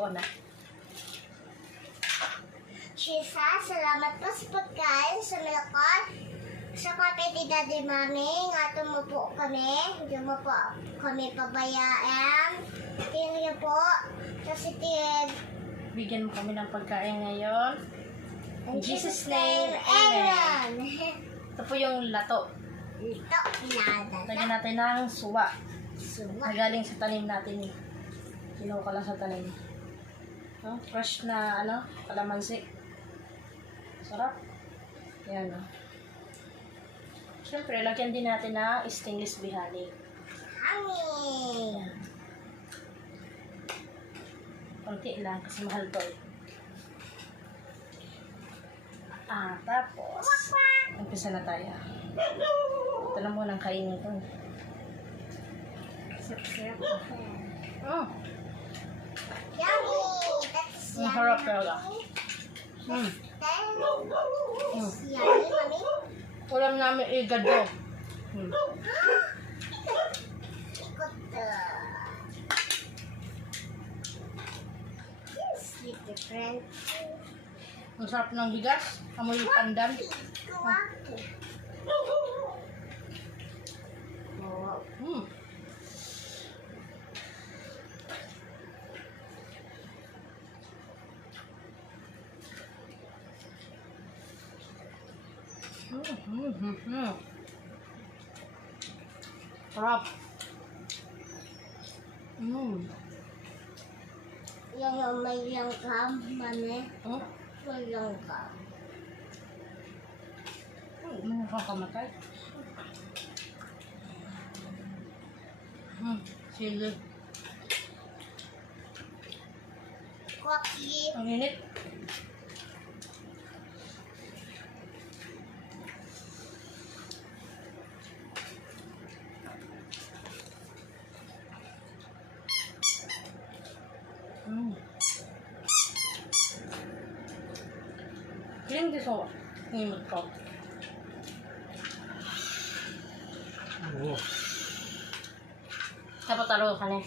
po na. Chisa, salamat po sa pagkain sa milkon. Sa kape ni Daddy Mami, nga tumupo kami. Hindi mo po kami pabayaan. Tingnan po. Kasi Bigyan mo kami ng pagkain ngayon. in Jesus' name, Amen. Ito po yung lato. Ito, Lagyan pinadala. natin ng suwa. Suwa. Nagaling sa tanim natin eh. Kinuha ko lang sa tanim. No? Fresh na kalamansi. Sarap. Yan o. Siyempre, lagyan din natin ng stainless bihani. Hangin. Konti lang kasi mahal to eh. Tapos, umpisa na tayo. Ito na munang kainin ito. Sarap. Mm. Yummy. That's Ang yummy. harap talaga. Mommy. Mm. That's yummy, Mommy. Ulam namin igado. Ikot. Sweet different. Ang sarap ng bigas. Amoy pandan. Kuwaki. Mm. Sarap. Yung may langgam, Mami. Oh, May langgam. nakakamatay. Sili. Kuwaki. Ang init. Clean this all. Himot ko. Dapat taro ka na.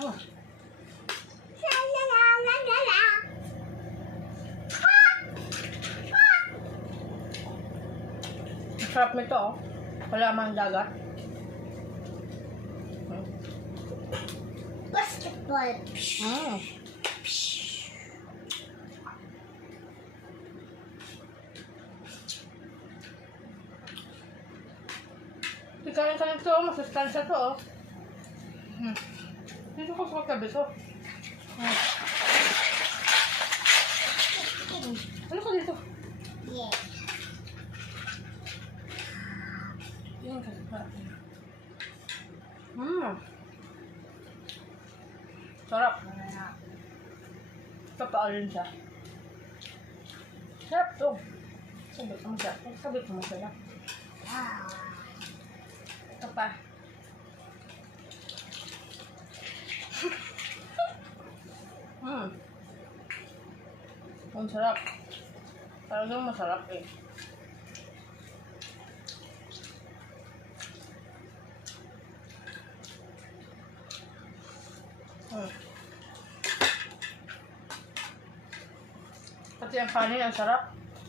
Oh. La la la la la la. Ang sarap nito oh. Wala mang dagat. Basketball. Ikain ka nito, masustansya to oh. Dito ko sa kabi to. Ano ka dito? Yeah. Yan kasi pa. Sarap. Papaalin siya. Sarap to. Sabi ko masarap. Sabi ko masarap. Ito pa. Ang sarap. Talagang masarap eh. Pati ang kanin, ang sarap.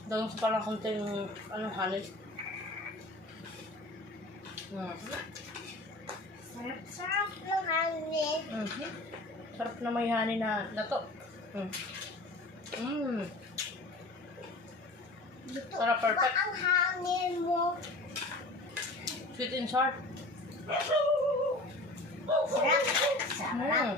Dahil sa parang konting hanin. Sarap ng hangin. Sarap na may hanin na lato. Luto Sarap, ba perfect. ang hangin mo? Sweet and sour. Sarap. Sarap.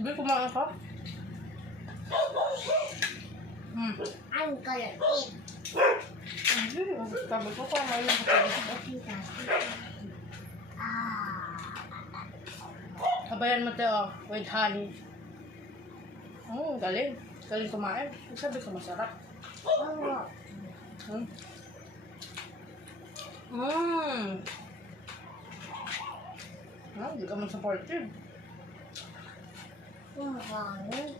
Sabi, kumain ka? I'm gonna eat. Hindi, sabi ko kumain lang ka. Kabayan mo tayo with honey. Galing. Galing kumain. Sabi ko masarap. Hindi ka man supportive. Kumakain.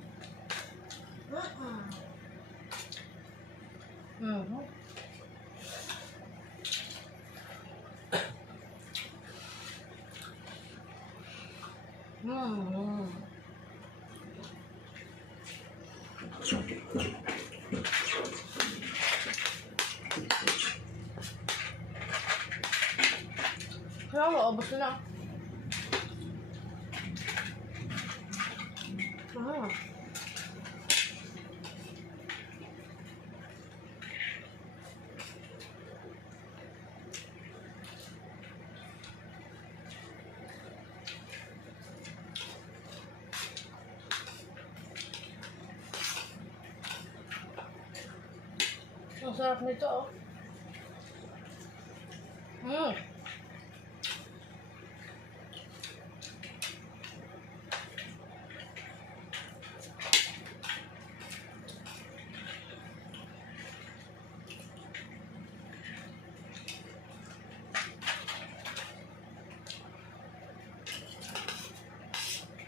Mhm. Mhm. Kaya maubos na. Ah. Ang sarap nito, oh. Mm.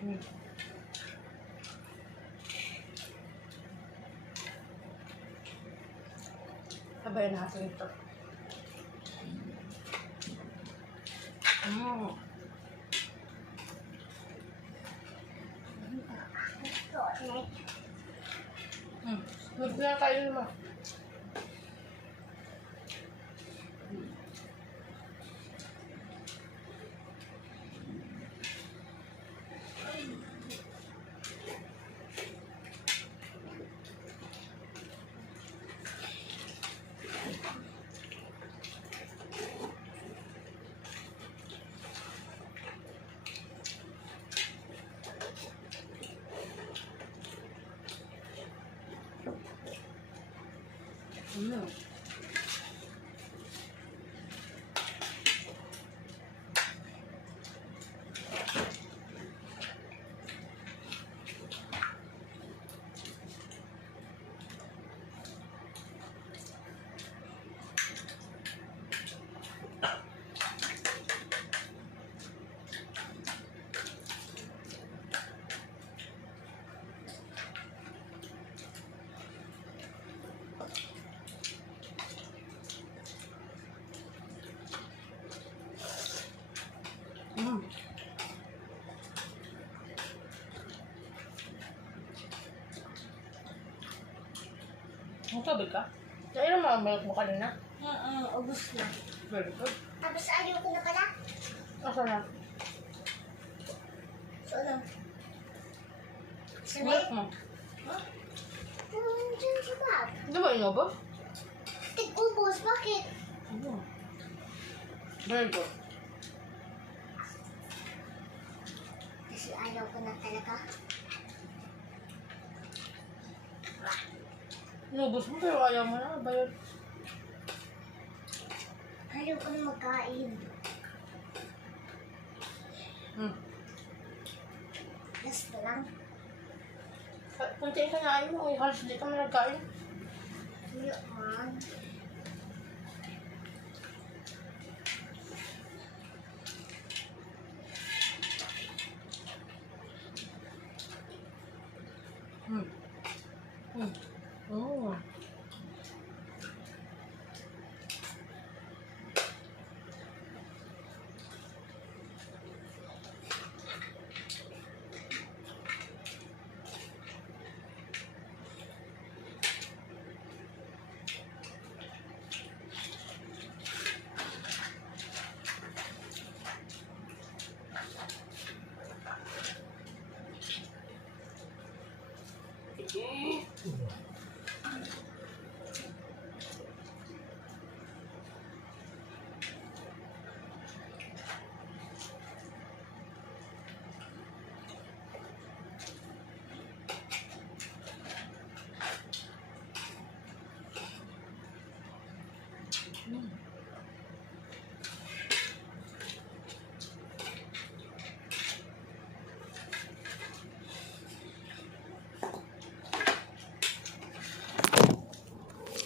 Mm. Sabayan natin ito. Mm. Mm. Huwag na kayo naman. Mm. Mm. Ang sabi ka? Kaya naman malak mo kanina. Ubus na. Very good. Tapos ayaw ko na pala. Asa na? So, ano? Sa Malak may? mo. Ha? Diyan sa bag. Hindi ba inubos? Tig-ubos, bakit? Mm. Very good. Kasi ayaw ko na talaga. Inubos mo pero ayaw mo na. Bayad. Ayaw ko na magkain. Mm. Last na lang. Kunti ka na mo. Halos hindi ka man nagkain. Hindi man. Mm. Mm. Oh.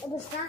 Ubus na?